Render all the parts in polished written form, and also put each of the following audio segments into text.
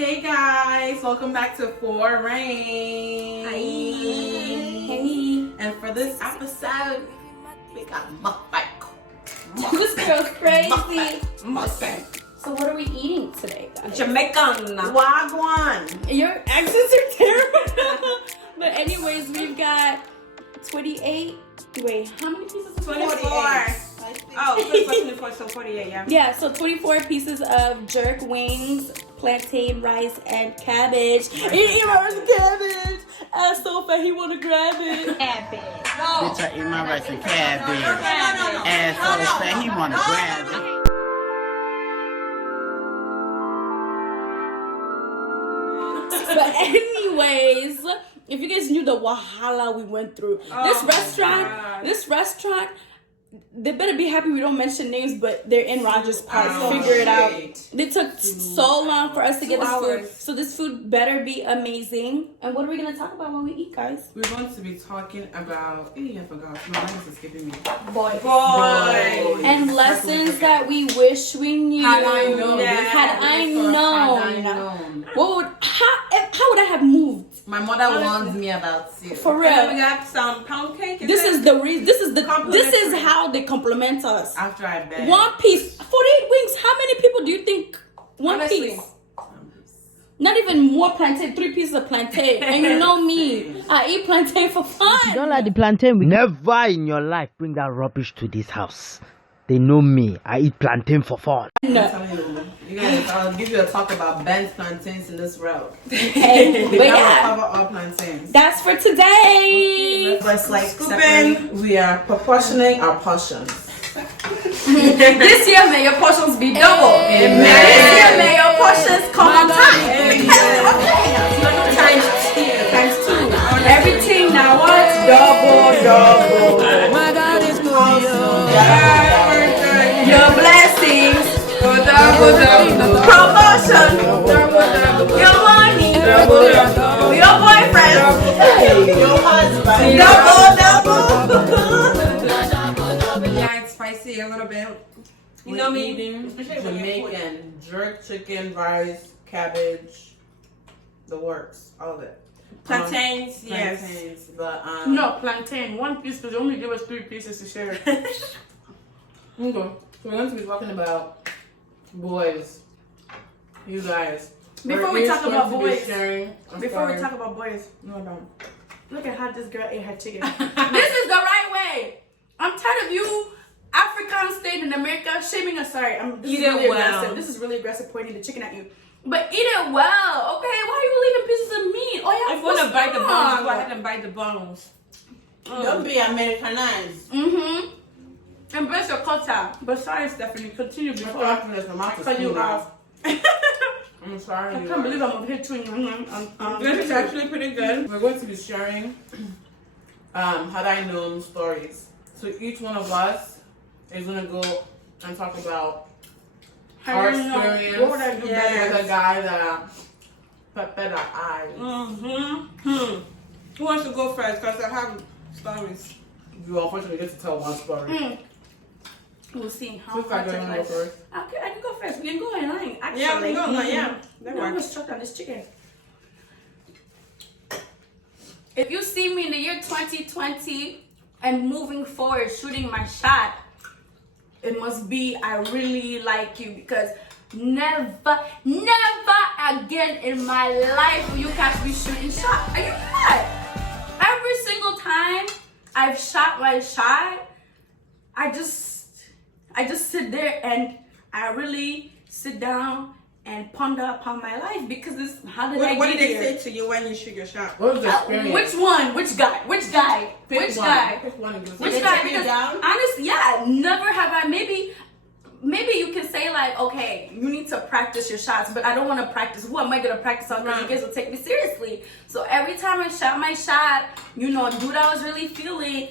Hey guys, welcome back to For Rain. Hi. Hey. And for this episode, we got mukbang. This girl's crazy. Mukbang. So what are we eating today, guys? Jamaican. Wagwan. Your accents are terrible. But anyways, we've got 28. Wait, how many pieces of 24. Oh, 24, so 48, yeah. Yeah, so 24 pieces of jerk wings, plantain, rice, and cabbage. Eating rice and cabbage. Ass so fat he wanna grab it. Cabbage. Bitch, I eat my rice and cabbage. Ass so fat, he wanna grab it. But anyways, if you guys knew the wahala we went through, this restaurant, they better be happy we don't mention names, but they're in Rogers Park. Figure it out. They took so long for us to get this food, so this food better be amazing. And what are we gonna talk about when we eat, guys? We're going to be talking about. I forgot. My mind is skipping me. Boys. And And lessons that we wish we knew. Had I known. Had I known. What would how would I have moved? My mother warns me about it. For real. And then we got some pound cake. This is the reason. This is how they compliment us. After I beg. One piece, 48 wings. How many people do you think? One Honestly. piece. Not even more plantain. 3 pieces of plantain. And you know me, I eat plantain for fun. If you don't like the plantain, never in your life bring that rubbish to this house. They know me. I eat plantain for fun. I'm telling you guys, I'll give you a talk about bent plantains in this route. Hey, but yeah, Cover all plantains. that's for today. But it's like separately, we are proportioning our portions. This year, may your portions be double. Amen. This year, may your portions come on time. Times two. Everything now what? Double. My God is good. Your blessings. Promotion. Your money. Your boyfriend. Your husband. Double. Yeah, it's spicy a little bit. You know me. Eating Jamaican jerk chicken, rice, cabbage, the works, all of it. Plantains, yes. Plantains, but No, plantain. 1 piece, because they only give us 3 pieces to share. Okay. So we're going to be talking about boys. You guys. Before We're we each talk going about to be boys, sharing a Before we story. talk about boys, No, I don't. look at how this girl ate her chicken. This is the right way. I'm tired of you Africans staying in America shaming us. Sorry, this Eat is it really well. aggressive. This is really aggressive pointing the chicken at you. But eat it well, okay? Why are you leaving pieces of meat? Oh yeah, If you want to bite the bones, go ahead and bite the bones. Don't be Americanized. Embrace your culture. But sorry, Stephanie, continue before I cut you off. I'm sorry. I can't believe I'm over here chewing. This is actually pretty good. We're going to be sharing had I known stories. So each one of us is going to go and talk about our experience What would I do better? with a guy that put better eyes. Who wants to go first? Because I have stories. You unfortunately get to tell one story. We'll see how Who's got to go first? Okay, I can go first. We can go in line. Actually, Yeah, we can go, yeah. That I'm works. stuck on this chicken. If you see me in the year 2020 and moving forward, shooting my shot, it must be I really like you, because never again in my life will you catch me shooting shot. Are you not? Every single time I've shot my shot, I just sit there and I really sit down and ponder upon my life, because this how did I What get did they here? say to you when you shoot your shot? What was the experience? Which one? Which guy? Which guy? Pick Which one. guy? Pick one and give us Which a- guy? take you Because down? honestly, yeah, never have I. Maybe you can say like, okay, you need to practice your shots, but I don't want to practice. Who am I gonna practice on? Because you guys will take me seriously. So every time I shot my shot, dude, I was really feeling.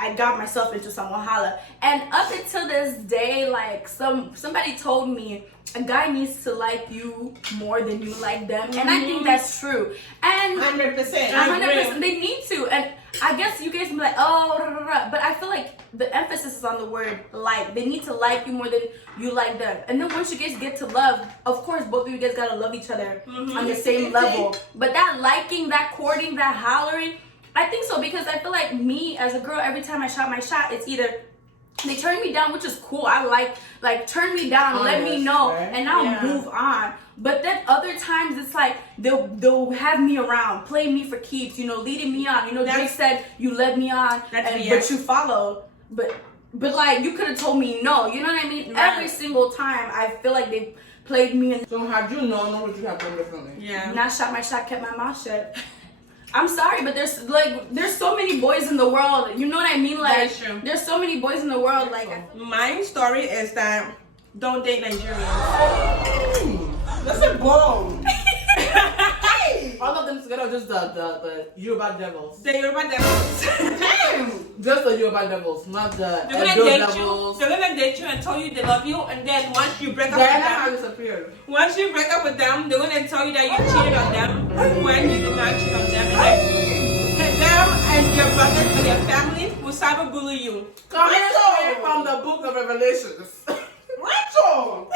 I got myself into some wahala, and up until this day, like somebody told me a guy needs to like you more than you like them, and I think that's true. And 100%. 100%, they need to. And I guess you guys be like, oh, rah, rah, rah. But I feel like the emphasis is on the word like. They need to like you more than you like them. And then once you guys get to love, of course, both of you guys gotta love each other on the same level. But that liking, that courting, that hollering, I think so, because I feel like me as a girl, every time I shot my shot, it's either they turn me down, which is cool. I like turn me down, let me know, right? and I'll move on. But then other times it's like they'll have me around, play me for keeps, you know, leading me on. You know, Drake said you led me on, but you followed. But like you could have told me no. You know what I mean? Right. Every single time I feel like they played me. So had you known, what would you have done differently? Yeah. Not shot my shot, kept my mouth shut. I'm sorry, but there's so many boys in the world. You know what I mean? Like, that's true. There's so many boys in the world. Like, my story is that don't date Nigerians. That's a bomb. All of them together, just the Yoruba devils. The Yoruba devils. Just the Yoruba devils, not the They're gonna Edo date devils. you. They're gonna date you and tell you they love you, and then once you break up Diana with them, disappeared. once you break up with them, they're gonna tell you that you cheated on them when you did not cheat on them. And them and your brothers and your family will cyberbully you. Coming straight from the book of Revelations. Rachel!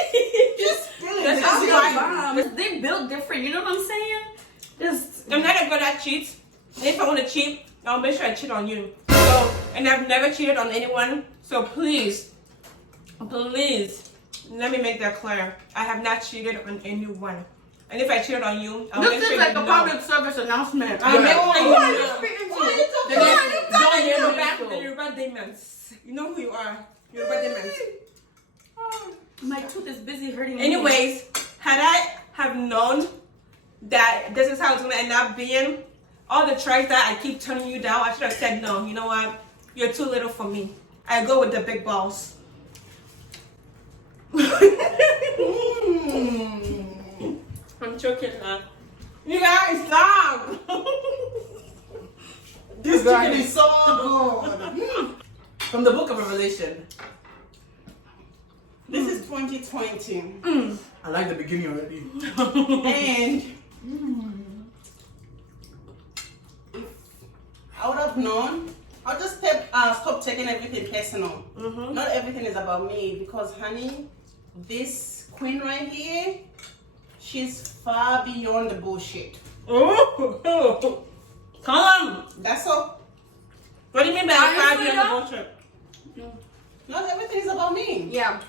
that's how they build different. You know what I'm saying? I'm not a girl that cheats. If I want to cheat, I'll make sure I cheat on you. So, and I've never cheated on anyone. So please, let me make that clear. I have not cheated on anyone. And if I cheated on you, I'll make This sure is like you a know. public service announcement. I'll make sure you Who are know. you speaking to? The Yoruba demons. You know who you are. Yoruba demons. My tooth is busy hurting. Anyways, had I have known that this is how it's gonna end up being, all the tries that I keep turning you down, I should have said no. You know what? You're too little for me. I go with the big balls. I'm choking now. You guys stop. This chicken is so good. From the book of Revelation. This is 2020. I like the beginning already. And if I would have known, I'll just stop taking everything personal. Not everything is about me, because honey, this queen right here, she's far beyond the bullshit. Oh, come. That's all. What do you mean by Are you 5 years of bullshit? Not everything is about me. Yeah,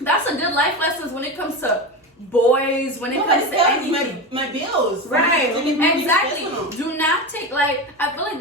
that's a good life lessons when it comes to boys. When it comes to anything. My bills. Right, Taking money is exactly. personal. Do not take, like, I feel like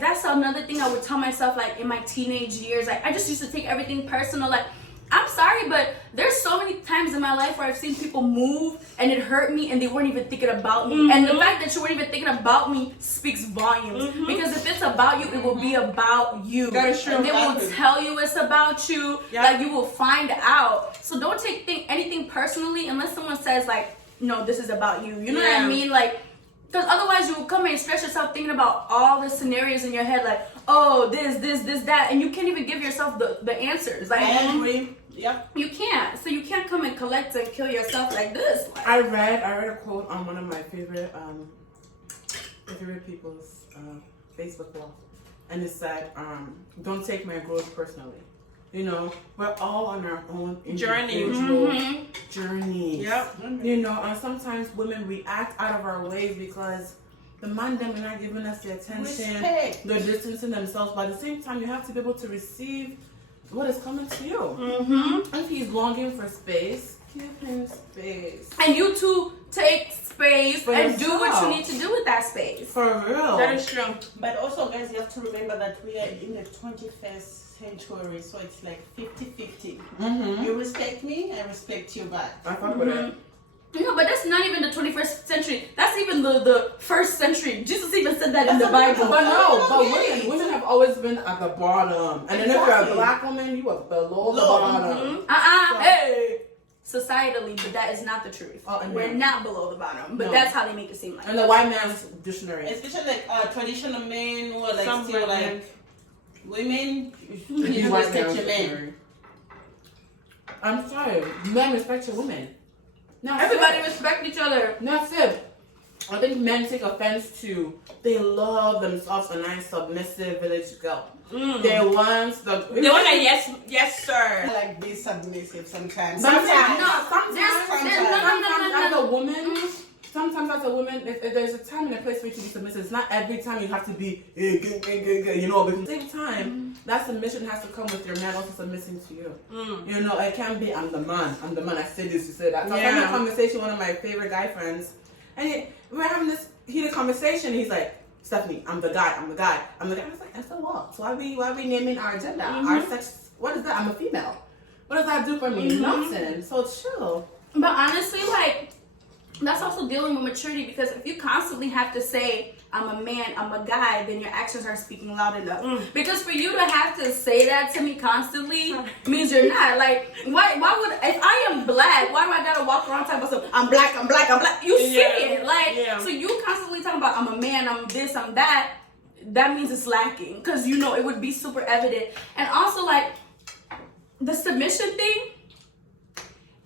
that's another thing I would tell myself, like, in my teenage years. Like, I just used to take everything personal. Like, I'm sorry, but there's so many times in my life where I've seen people move and it hurt me and they weren't even thinking about me. And the fact that you weren't even thinking about me speaks volumes. Because if it's about you, it will be about you. That is true. And they will tell you it's about you. Yeah. Like, you will find out. So don't take anything personally unless someone says, like, no, this is about you. You know what I mean? Like, because otherwise you will come and stress yourself thinking about all the scenarios in your head, like, oh, this, that, and you can't even give yourself the answers. Like, I agree. Yep. you can't. So you can't come and collect and kill yourself like this. Like, I read a quote on one of my favorite people's Facebook wall, and it said, "Don't take my growth personally." You know, we're all on our own individual journeys. Yep. You know, and sometimes women react out of our ways because the man them are not giving us the attention. Respect. They're distancing themselves. But at the same time, you have to be able to receive what is coming to you. If he's longing for space, give him space. and you two take space For and do what yourself. you need to do with that space. For real. That is true. But also, guys, you have to remember that we are in the 21st century, so it's like 50-50. You respect me, I respect you back. I fuck with it. No, but that's not even the 21st century. That's even the first century. Jesus even said that in the Bible. But no, but women have always been at the bottom. And then if you're a black woman, you are below the bottom. Hey. Societally, but that is not the truth. We're not below the bottom, but that's how they make it seem like. And the white man's dictionary. Especially like traditional men who are like Some still women. like women, you The white respect man's your men. dictionary. I'm sorry. Men respect your women. Not Everybody Sib. respect each other. Not Sib. I think men take offense to. They love themselves a nice submissive village girl. They want the. They want a yes, sir. I like be submissive sometimes. Sometimes as a woman, if there's a time and a place for you to be submissive. It's not every time you have to be, you know. But at the same time, that submission has to come with your man also submitting to you. You know, it can't be I'm the man. I said this, you said that. So I was having a conversation with one of my favorite guy friends, and we were having this heated conversation. He's like, Stephanie, I'm the guy. I was like, and so what? So why we naming our gender, our sex? What is that? I'm a female. What does that do for me? Nothing. So chill. But honestly, like, that's also dealing with maturity, because if you constantly have to say, I'm a man, I'm a guy, then your actions aren't speaking loud enough. Because for you to have to say that to me constantly means you're not. Like, why would, if I am black, why do I gotta walk around talking about something? I'm black. You see it. Like, so you constantly talking about, I'm a man, I'm this, I'm that. That means it's lacking. Because, you know, it would be super evident. And also, like, the submission thing,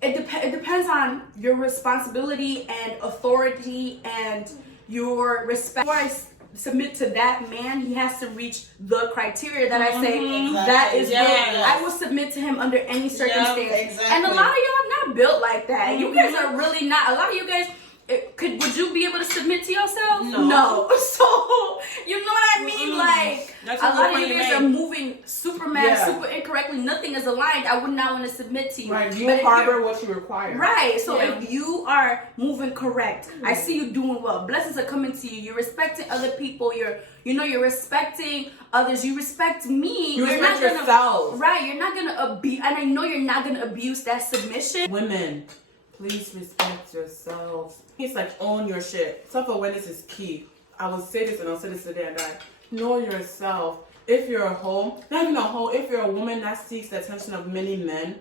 it depends on your responsibility and authority and your respect. Before I submit to that man, he has to reach the criteria that I say that is real. I will submit to him under any circumstance. And a lot of y'all not built like that. You guys are really not. A lot of you guys, would you be able to submit to yourself? No. So, you know what I mean? Like, a lot of you guys are moving super mad, super incorrectly. Nothing is aligned. I would not want to submit to you. Right, you harbor what you require. Right, so if you are moving correct, I see you doing well. Blessings are coming to you. You're respecting other people. You're respecting others. You respect me. You respect yourself. Right, you're not going to abuse, and I know you're not going to abuse that submission. Women, please respect yourselves. It's like own your shit. Self-awareness is key. I will say this and I'll say this today and die. Know yourself. If you're a hoe, not even a hoe, if you're a woman that seeks the attention of many men,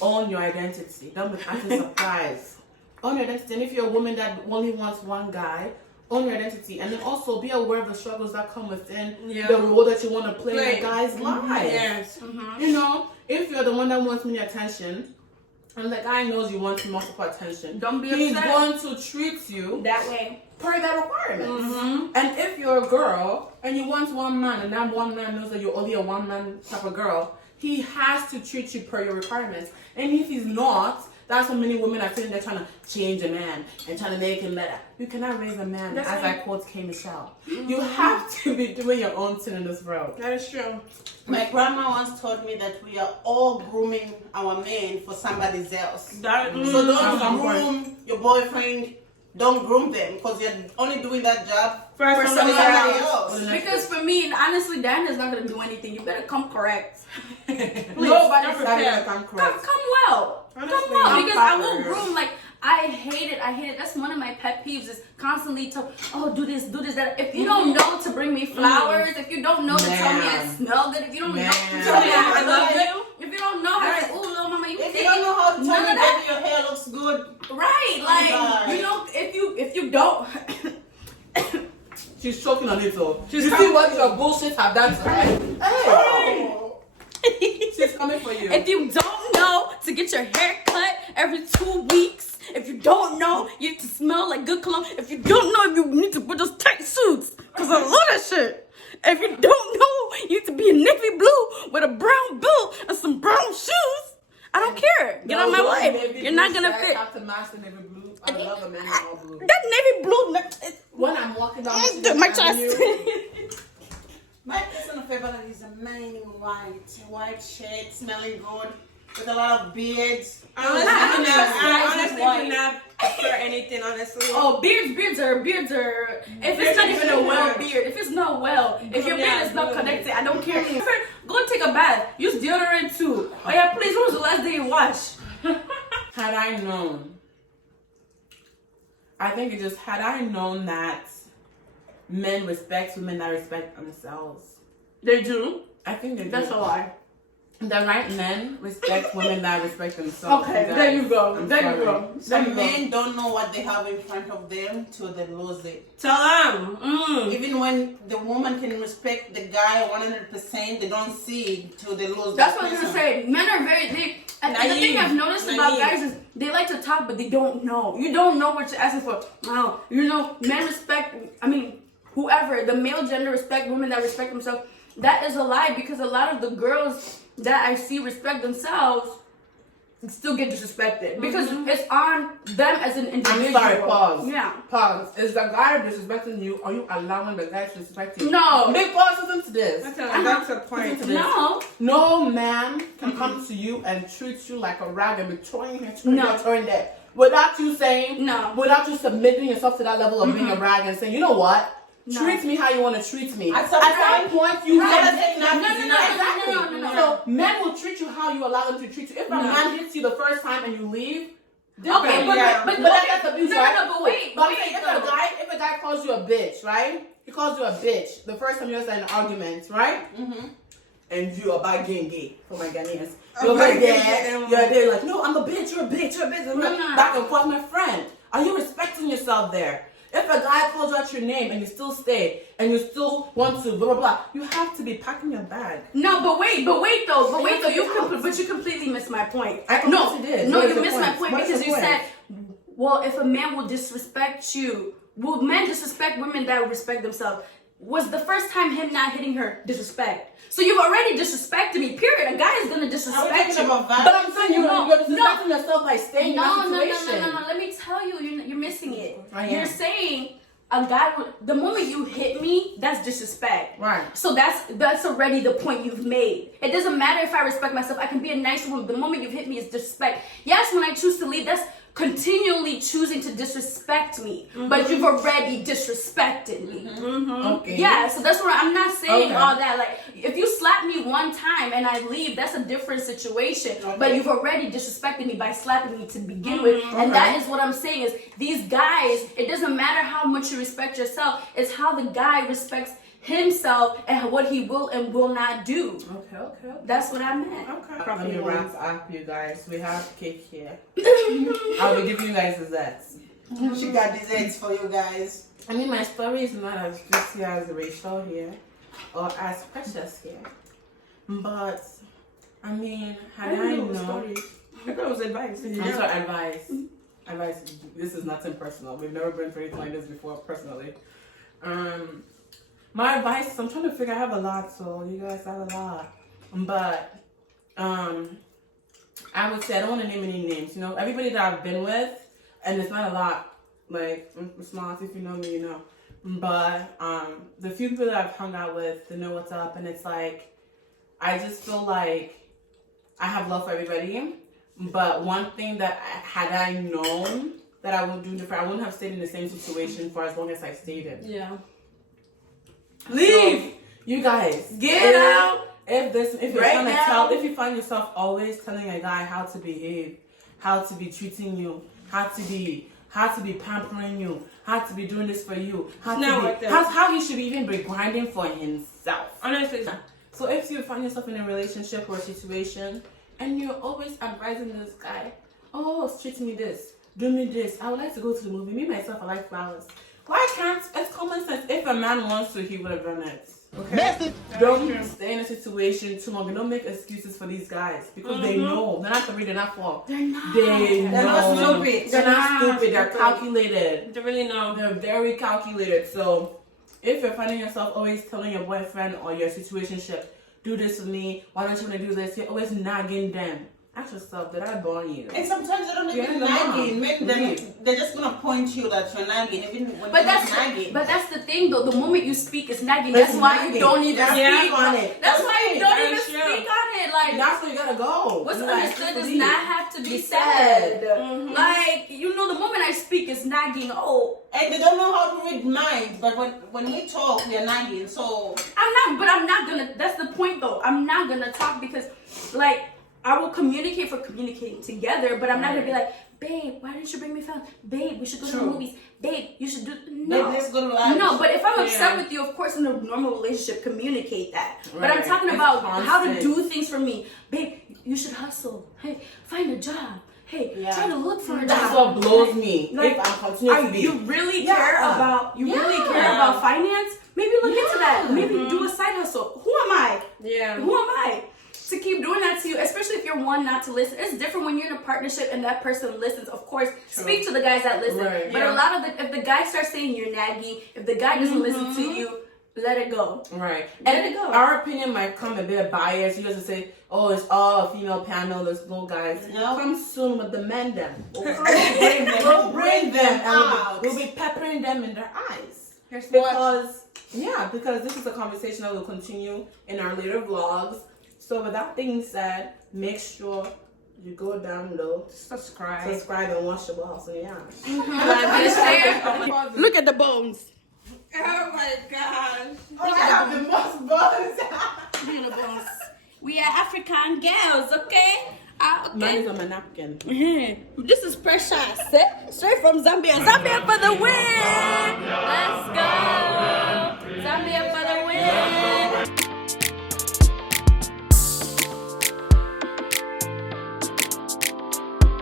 own your identity. Don't be acting surprised. Own your identity. And if you're a woman that only wants one guy, own your identity. And then also be aware of the struggles that come within the role that you want to play in a guy's life. Yes. You know, if you're the one that wants many attention, and the guy knows you want multiple attention, Don't be he's upset. going to treat you That way. per that requirements. And if you're a girl and you want one man, and that one man knows that you're only a one man type of girl, he has to treat you per your requirements. And if he's not, that's how many women are sitting there trying to change a man and trying to make him better. You cannot raise a man, as I quote K. Michelle. You have to be doing your own thing in this world. That is true. My grandma once taught me that we are all grooming our men for somebody else. So don't groom your boyfriend. Don't groom them, because you're only doing that job For somebody else. Because for me, honestly, Dan is not going to do anything. You better come correct. Nobody's to come correct. Come well. Honestly, Come well. I'm Because I proud will of you. groom, like, I hate it. That's one of my pet peeves, is constantly do this, that. If you don't know to bring me flowers, if you don't know to tell me I smell good, if you don't know to tell me I love you, if you don't know how to, oh, little mama, you If you don't know how to tell me that your hair looks good, right, like, you know, if you don't. She's choking on it all. You see what your bullshit have done to her? Hey! She's coming for you. If you don't know to get your hair cut every 2 weeks, if you don't know you need to smell like good cologne, if you don't know you need to put those tight suits, because I love that shit. If you don't know you need to be a navy blue with a brown belt and some brown shoes, I don't care. Get out of my way. You're not gonna fit. I have to master navy blue. I love a man in all blue. That navy blue. When I'm walking down My chest. my personal favorite is a man in white shirt, smelling good, with a lot of beards. I honestly do not prefer anything, honestly. Oh, beards are. If it's not even a well beard, if it's not well, if your beard is not connected, I don't care. Go take a bath. Use deodorant too. Oh yeah, please. When was the last day you washed? Had I known, I think it just, had I known that men respect women that respect themselves. They do. I think they do. That's a lie. the right men respect women that respect themselves. Okay, guys. there you go. I'm There you sorry. go. There Some you go. men don't know what they have in front of them till they lose it. Tell them. Even when the woman can respect the guy 100%, they don't see it till they lose. That's that what I was gonna person. say. Men are and the thing Naive. I've noticed about Naive. guys is they like to talk, but they don't know. You don't know what you're asking for. Wow. You know, men respect. I mean, whoever the male gender respect women that respect themselves. That is a lie because a lot of the girls that I see respect themselves still get disrespected because it's on them as an individual. I'm sorry, pause. Yeah. Pause. Is the guy disrespecting you? Are you allowing the guy to respect you? No. Big pause, listen to this. That's a point. Listen to this. No. No man can come to you and treat you like a rag and be throwing here, throwing No. there, throwing there. Without you saying, No. without you submitting yourself to that level of being a rag and saying, you know what? No. Treat me how you want to treat me. At some point, you have say enough is enough. Exactly. No. So men will treat you how you allow them to treat you. If a man hits you the first time and you leave, different. Okay, but that's abuse, right? but wait, But I'm wait, saying, though. if a guy calls you a bitch, right? He calls you a bitch the first time you're in an argument, right? And you are by gay for my Ghanaians. You're right there. You're there like, no, I'm a bitch. You're a bitch. You're a bitch. No. Back and forth, my friend. Are you respecting yourself there? If a guy calls out your name and you still stay and you still want to blah blah blah, you have to be packing your bag. No, but wait though. You completely missed my point. I completely did. No, What is you the missed point? my point What is because the you point? said, well, if a man will disrespect you, will men disrespect women that respect themselves? Was the first time him not hitting her disrespect? So you've already disrespected me. Period. A guy is gonna Are we disrespect talking you. about that? But I'm saying you're No, disrespecting yourself by staying in that situation. No. Let me tell you, you're missing it. I am. You're saying a guy would, the moment you hit me, that's disrespect. Right. So that's already the point you've made. It doesn't matter if I respect myself. I can be a nice woman. The moment you've hit me is disrespect. Yes, when I choose to leave, that's continually choosing to disrespect me. But you've already disrespected me. Okay. Yeah, so that's what I'm not saying Okay. all that. Like, if you slap me one time and I leave, that's a different situation. But you've already disrespected me by slapping me to begin with. And that is what I'm saying is these guys, it doesn't matter how much you respect yourself, it's how the guy respects himself and what he will and will not do. Okay. That's what I meant. Okay. Properly Let me ones. wrap up, you guys. We have cake here. I'll be giving you guys desserts. She got desserts for you guys. I mean, my story is not as juicy as Rachel here or as Precious here. But, I mean, had I known... I thought it was advice. I'm sorry, advice. Advice. This is nothing personal. We've never been through anything like this before, personally. My advice, I'm trying to figure, I have a lot, so you guys have a lot. But, I would say, I don't want to name any names, you know, everybody that I've been with, and it's not a lot, like, small, if you know me, you know. But, the few people that I've hung out with, they know what's up, and it's like, I just feel like I have love for everybody. But one thing that had I known that I would do different, I wouldn't have stayed in the same situation for as long as I stayed in. Yeah. Leave, so, you guys. Get out. If you're Right trying to now. if you find yourself always telling a guy how to behave, how to be treating you, how to be pampering you, how to be doing this for you, how he should even be grinding for himself. Honestly. So if you find yourself in a relationship or a situation and you're always advising this guy, oh, treat me this, do me this, I would like to go to the movie, me myself, I like flowers. Why can't, it's common sense, if a man wants to, he would have done it. Okay? Don't stay in a situation too long and don't make excuses for these guys because they know, they're not three, they're not four. They're not. They They're know. not stupid. They're not stupid, they're calculated. They really know. They're very calculated. So if you're finding yourself always telling your boyfriend or your situationship, do this with me, why don't you want to do this? You're always nagging them. Ask yourself, did I born you? And sometimes they don't even Yeah, nagging. Leave. They're just gonna point you that you're nagging, even when But you're that's nagging. the thing though. The moment you speak, it's nagging. It's That's why nagging. you don't even That's speak on it. That's why you don't even That's true. speak on it. Like That's where you gotta go. what's You like, understood does leave. not have to be said. Like you know, the moment I speak, it's nagging. Oh, And they don't know how to read minds, but when we talk, we are nagging. So I'm not gonna. That's the point though. I'm not gonna talk because like. I will communicate for communicating together, but I'm not gonna be like, babe, why didn't you bring me film? Babe, we should go to the movies. Babe, you should do Babe, let's go to lunch. No, but if I'm upset with you, of course, in a normal relationship, communicate that. But I'm talking It's about constant. how to do things for me. Babe, you should hustle. Hey, find a job. Hey, try to look for a job. That's what blows me. Like, if I'm continuing to be. you really care about finance? Maybe look into that. Maybe do a side hustle. Who am I? Yeah. Who am I to keep doing that to you? Especially if you're one not to listen. It's different when you're in a partnership and that person listens. Of course, speak to the guys that listen. Right. But a lot of if the guy starts saying you're naggy, if the guy doesn't listen to you, let it go. Right. Let it go. Our opinion might come a bit biased. You guys say, oh, it's all a female panel, there's no guys. No. Come soon with the men then. We'll bring them and we'll be peppering them in their eyes. Because this is a conversation that will continue in our later vlogs. So with that being said, make sure you go down low, subscribe and watch the balls in the ass. Look at the bones. Oh my god. Oh, I have the most bones. Look at the bones. We are African girls, okay? Mine is on my napkin. This is precious. Straight from Zambia. Zambia for the win!